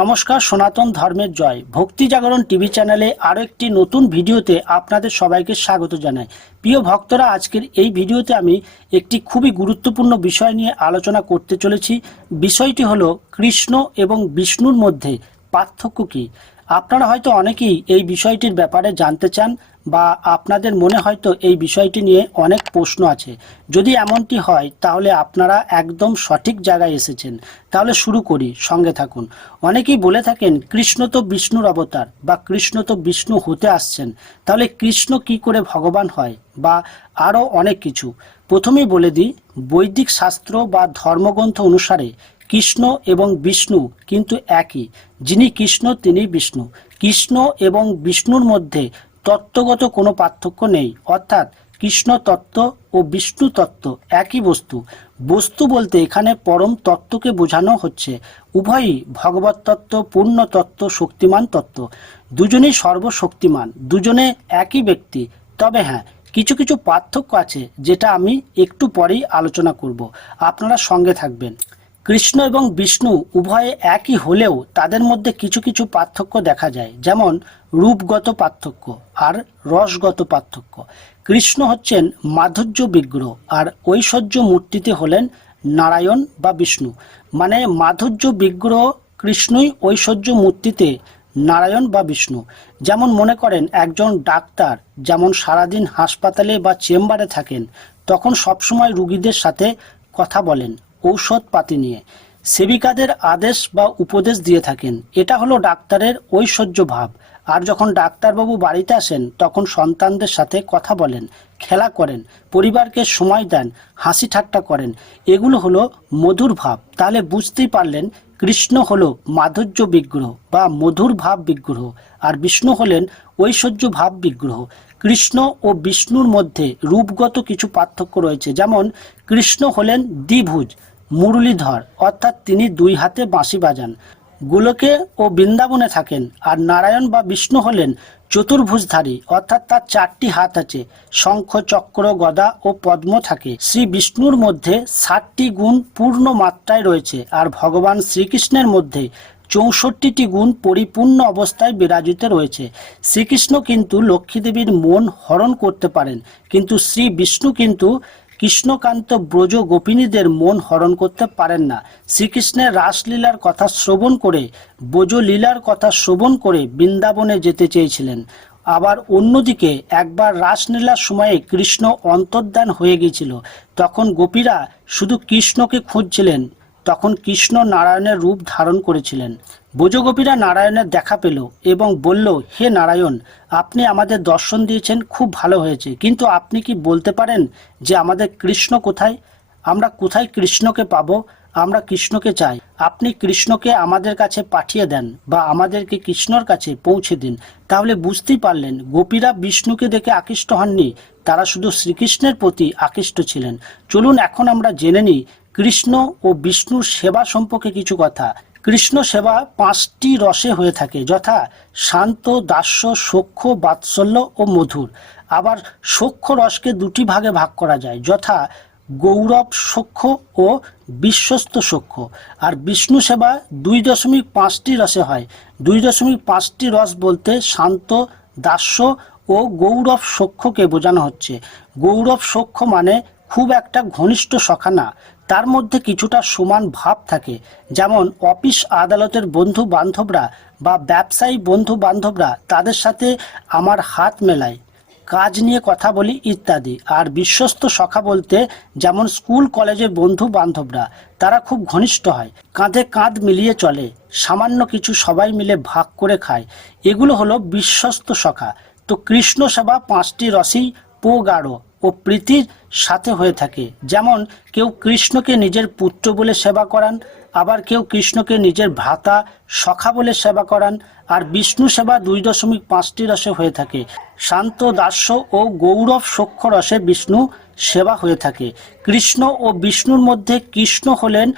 নমস্কার, সনাতন ধর্মের জয়। ভক্তি জাগরণ টিভি চ্যানেলে আরও একটি নতুন ভিডিওতে আপনাদের সবাইকে স্বাগত জানাই। প্রিয় ভক্তরা, আজকের এই ভিডিওতে আমি একটি খুবই গুরুত্বপূর্ণ বিষয় নিয়ে আলোচনা করতে চলেছি। বিষয়টি হলো কৃষ্ণ এবং বিষ্ণুর মধ্যে পার্থক্য কী? আপনারা হয়তো অনেকেই এই বিষয়টির ব্যাপারে জানতে চান বা আপনাদের মনে হয়তো এই বিষয়টি নিয়ে অনেক প্রশ্ন আছে। যদি এমনটি হয়, তাহলে আপনারা একদম সঠিক জায়গায় এসেছেন। তাহলে শুরু করি, সঙ্গে থাকুন। অনেকেই বলে থাকেন, কৃষ্ণ তো বিষ্ণুর অবতার বা কৃষ্ণ তো বিষ্ণু হতে আসছেন। তাহলে কৃষ্ণ কি করে ভগবান হয় বা আরও অনেক কিছু। প্রথমেই বলে দিই, বৈদিক শাস্ত্র বা ধর্মগ্রন্থ অনুসারে কৃষ্ণ এবং বিষ্ণু কিন্তু একই। যিনি কৃষ্ণ, তিনি বিষ্ণু। কৃষ্ণ এবং বিষ্ণুর মধ্যে তত্ত্বগত কোনো পার্থক্য নেই। অর্থাৎ কৃষ্ণ তত্ত্ব ও বিষ্ণু তত্ত্ব একই বস্তু। বস্তু বলতে এখানে পরম তত্ত্বকে বোঝানো হচ্ছে। উভয়ই ভগবত তত্ত্ব, পূর্ণ তত্ত্ব, শক্তিমান তত্ত্ব। দুজনেই সর্বশক্তিমান, দুজনে একই ব্যক্তি। তবে হ্যাঁ কিছু কিছু পার্থক্য আছে যেটা আমি একটু পরেই আলোচনা করব। আপনারা সঙ্গে থাকবেন। কৃষ্ণ এবং বিষ্ণু উভয়ে একই হলেও তাদের মধ্যে কিছু কিছু পার্থক্য দেখা যায়, যেমন রূপগত পার্থক্য আর রসগত পার্থক্য। কৃষ্ণ হচ্ছেন মাধুর্য বিগ্রহ আর ঐশ্বর্য মূর্তিতে হলেন নারায়ণ বা বিষ্ণু। মানে মাধুর্য বিগ্রহ কৃষ্ণই ঐশ্বর্য মূর্তিতে নারায়ণ বা বিষ্ণু। যেমন মনে করেন একজন ডাক্তার যেমন সারাদিন হাসপাতালে বা চেম্বারে থাকেন, তখন সবসময় রুগীদের সাথে কথা বলেন। ঔষধপাতি নিয়ে। সেবিকাদের আদেশ বা উপদেশ দিয়ে থাকেন। এটা হলো ডাক্তারের ঐশ্বর্য ভাব। আর যখন ডাক্তারবাবু বাড়িতে আসেন, তখন সন্তানদের সাথে কথা বলেন, খেলা করেন, পরিবারকে সময় দেন, হাসি ঠাট্টা করেন। এগুলো হলো মধুর ভাব। তাহলে বুঝতেই পারলেন, কৃষ্ণ হলো মাধুর্য বিগ্রহ বা মধুর ভাব বিগ্রহ। আর বিষ্ণু হলেন ঐশ্বর্য ভাব বিগ্রহ। কৃষ্ণ ও বিষ্ণুর মধ্যে রূপগত কিছু পার্থক্য রয়েছে। যেমন, কৃষ্ণ হলেন দ্বিভুজ। মুরলীধর, অর্থাৎ তিনি দুই হাতে বাঁশি বাজান। গোলকে ও বৃন্দাবনে থাকেন আর নারায়ণ বা বিষ্ণু হলেন চতুর্ভুজধারী, অর্থাৎ তার চারটি হাত আছে। শঙ্খ, চক্র, গদা ও পদ্ম থাকে। শ্রী বিষ্ণুর মধ্যে ষাটটি গুণ পূর্ণ মাত্রায় রয়েছে আর ভগবান শ্রীকৃষ্ণের মধ্যে চৌষট্টিটি গুণ পরিপূর্ণ অবস্থায় বিরাজিত রয়েছে। শ্রীকৃষ্ণ কিন্তু লক্ষ্মীদেবীর মন হরণ করতে পারেন, কিন্তু শ্রী বিষ্ণু কিন্তু কৃষ্ণকান্ত ব্রজ গোপিনীদের মন হরণ করতে পারেন না। শ্রীকৃষ্ণের রাসলীলার কথা শ্রবণ করে, ব্রজলীলার কথা শ্রবণ করে বৃন্দাবনে যেতে চেয়েছিলেন। আবার অন্যদিকে একবার রাসলীলার সময়ে কৃষ্ণ অন্তর্ধান হয়ে গিয়েছিল। তখন গোপীরা শুধু কৃষ্ণকে খুঁজছিলেন, তখন কৃষ্ণ নারায়ণের রূপ ধারণ করেছিলেন। ব্রজগোপীরা নারায়ণের দেখা পেল এবং বলল, হে নারায়ণ, আপনি আমাদের দর্শন দিয়েছেন, খুব ভালো হয়েছে। কিন্তু আপনি কি বলতে পারেন যে আমাদের কৃষ্ণ কোথায়? আমরা কোথায় কৃষ্ণকে পাব? আমরা কৃষ্ণকে চাই। আপনি কৃষ্ণকে আমাদের কাছে পাঠিয়ে দেন বা আমাদেরকে কৃষ্ণর কাছে পৌঁছে দিন। তাহলে বুঝতেই পারলেন, গোপীরা বিষ্ণুকে দেখে আকৃষ্ট হননি। তারা শুধু শ্রীকৃষ্ণের প্রতি আকৃষ্ট ছিলেন। চলুন, এখন আমরা জেনে নিই কৃষ্ণ ও বিষ্ণুর সেবা সম্পর্কে কিছু কথা। কৃষ্ণ সেবা পাঁচটি রসে হয়ে থাকে, যথা শান্ত, দাস্য সখ্য বাৎসল্য ও মধুর। আবার সখ্য রসকে দুটি ভাগে ভাগ করা যায়, যথা গৌরব সখ্য ও বিশ্বস্ত সখ্য আর বিষ্ণু সেবা দুই দশমিক পাঁচটি রসে হয়। দুই দশমিক পাঁচটি রস বলতে শান্ত, দাস্য ও গৌরব সখ্যকে বোঝানো হচ্ছে। গৌরব সখ্য মানে খুব একটা ঘনিষ্ঠ সখা না। তার মধ্যে কিছুটা সমান ভাব থাকে। যেমন অফিস আদালতের বন্ধু বান্ধবরা বা ব্যবসায়ী বন্ধু বান্ধবরা তাদের সাথে আমার হাত মেলায়, কাজ নিয়ে কথা বলি ইত্যাদি। আর বিশ্বস্ত সখা বলতে যেমন স্কুল, কলেজের বন্ধু বান্ধবরা তারা খুব ঘনিষ্ঠ হয়, কাঁধে কাঁধ মিলিয়ে চলে, সামান্য কিছু সবাই মিলে ভাগ করে খায়। এগুলো হলো বিশ্বস্ত সখা তো কৃষ্ণ সেবা পাঁচটি রসি পো পোগাঢ় ও প্রীতির সাথে হয়ে থাকে। যেমন, কেউ কৃষ্ণকে নিজের পুত্র বলে সেবা করান, আবার কেউ কৃষ্ণকে নিজের ভ্রাতা সখা বলে সেবা করান, আর বিষ্ণু সেবা দুই দশমিক পাঁচটি রসে হয়ে থাকে। শান্ত দাস্য ও গৌরব সক্ষ রসে বিষ্ণু সেবা হয়ে থাকে। কৃষ্ণ ও বিষ্ণুর মধ্যে কৃষ্ণ হলেন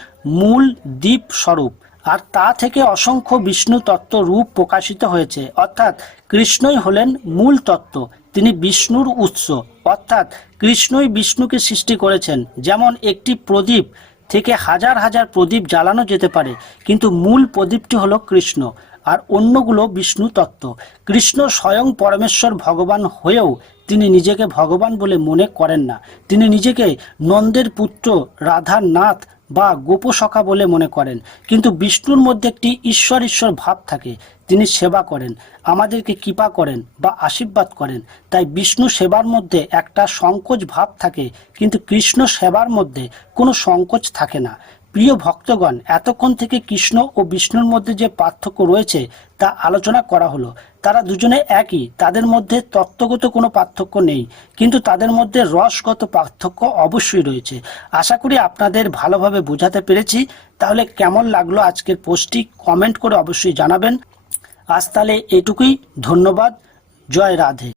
মূল দ্বীপ স্বরূপ, আর তা থেকে অসংখ্য বিষ্ণু তত্ত্ব রূপ প্রকাশিত হয়েছে। অর্থাৎ কৃষ্ণই হলেন মূল তত্ত্ব। তিনি বিষ্ণুর উৎস, অর্থাৎ কৃষ্ণই বিষ্ণুকে সৃষ্টি করেছেন। যেমন একটি প্রদীপ থেকে হাজার হাজার প্রদীপ জ্বালানো যেতে পারে, কিন্তু মূল প্রদীপটি হলো কৃষ্ণ, আর অন্যগুলো বিষ্ণু তত্ত্ব। কৃষ্ণ স্বয়ং পরমেশ্বর ভগবান হয়েও তিনি নিজেকে ভগবান বলে মনে করেন না। তিনি নিজেকে নন্দের পুত্র রাধার নাথ বা গোপসখা বলে মনে করেন। কিন্তু বিষ্ণুর মধ্যে একটি ঈশ্বর ঈশ্বর ভাব থাকে। তিনি সেবা করেন, আমাদেরকে কৃপা করেন বা আশীর্বাদ করেন। তাই বিষ্ণু সেবার মধ্যে একটা সংকোচ ভাব থাকে, কিন্তু কৃষ্ণ সেবার মধ্যে কোনো সংকোচ থাকে না। প্রিয় ভক্তগণ, এতক্ষণ থেকে কৃষ্ণ ও বিষ্ণুর মধ্যে যে পার্থক্য রয়েছে, তা আলোচনা করা হলো। তারা দুজনে একই, তাদের মধ্যে তত্ত্বগত কোনো পার্থক্য নেই, কিন্তু তাদের মধ্যে রসগত পার্থক্য অবশ্যই রয়েছে। আশা করি আপনাদের ভালোভাবে বোঝাতে পেরেছি। তাহলে কেমন লাগল আজকের পোস্টটি কমেন্ট করে অবশ্যই জানাবেন। আজ তাহলে এটুকুই ধন্যবাদ জয় রাধে।